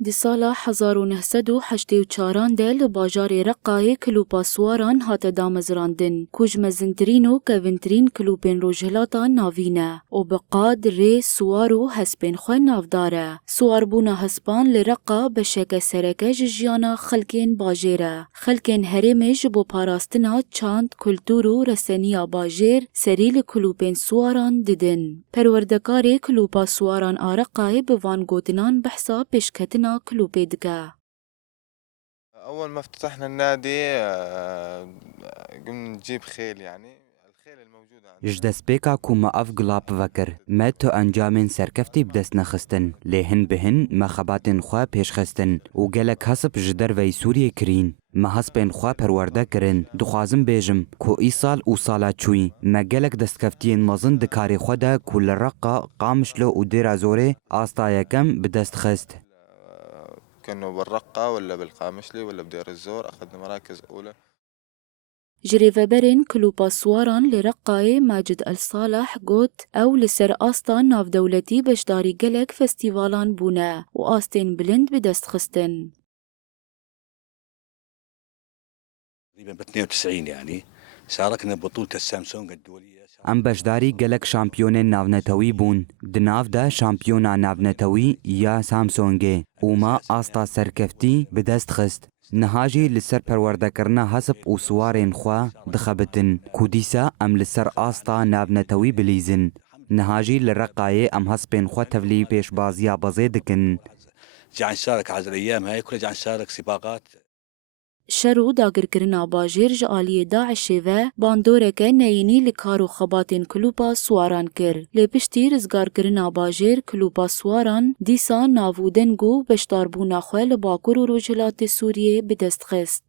دی سالا 1984 ده لباجار رقای کلوپا سواران هات دامزراندن کج مزنترین و کونترین کلوپین روجهلاتا ناوینه و بقاد ری سوارو هسپین خواه نافداره. سوار بونا هسپان لرقا بشک سرکه جیانا خلکین باجیره. خلکین هرمش بو پاراستنا چاند کلتورو رسنیا باجیر سریل کلوپین سواران دیدن. پروردگار کلوپا سواران آرقای بوان گوتنان بحثا پیشکتنا كلوبي دكا. أول ما افتتحنا النادي قمنا نجيب خيل يعني الخيل الموجودة عندنا. جدسبيكا كوما أفقلاب فكر ماتو أنجامين سركفتي بدس نخستن لهن بهن ما خباتن خواه پیش خستن و گلک حسب جدر وی سوریه کرین ما حسبین خواه پرورده کرن دخوازم بیجم کو ای سال و سالا چوی ما گلک دستکفتین مزن دکاری خود ده کل رقا قامشلو و دیر زوره آستا یکم بدست خست كانوا بالرقة ولا بالقامشلي ولا بدير الزور أخذنا مراكز أولى. جريفبرين كلوبا سواران لرقاي ماجد الصالح قوت أو لسر آستان ناف دولتي بشداري قلق فستيفالان بونا و آستين بلند بدست خستن. تقريبا ب 92 يعني شاركنا ببطولة السامسونج الدولية. ام بشداری گلک شامپیون ناونتوی بون دناف ده شامپیونا ناونتوی یا سامسونگه و ما آستا سرکفتی بدست خست نهاجی لسر پرورده کرنا حسب و سوارین خوا دخبتن کودیسا ام لسر آستا ناونتوی بلیزن نهاجی لرقایه ام حسبین خوا تفلی پیش بازیا بزیدکن جا نشارك على الأيام هاي كلها جا نشارك سباقات. شرو داگرکرنا باجیر جعالی داعشی و باندورکه نینی لکارو خباتین کلوپا سواران کر. لپشتی رزگارکرنا باجیر کلوپا سواران دیسا ناوودن گو بشتاربونا خواه لباکور و روجلات سوریه بدست خست.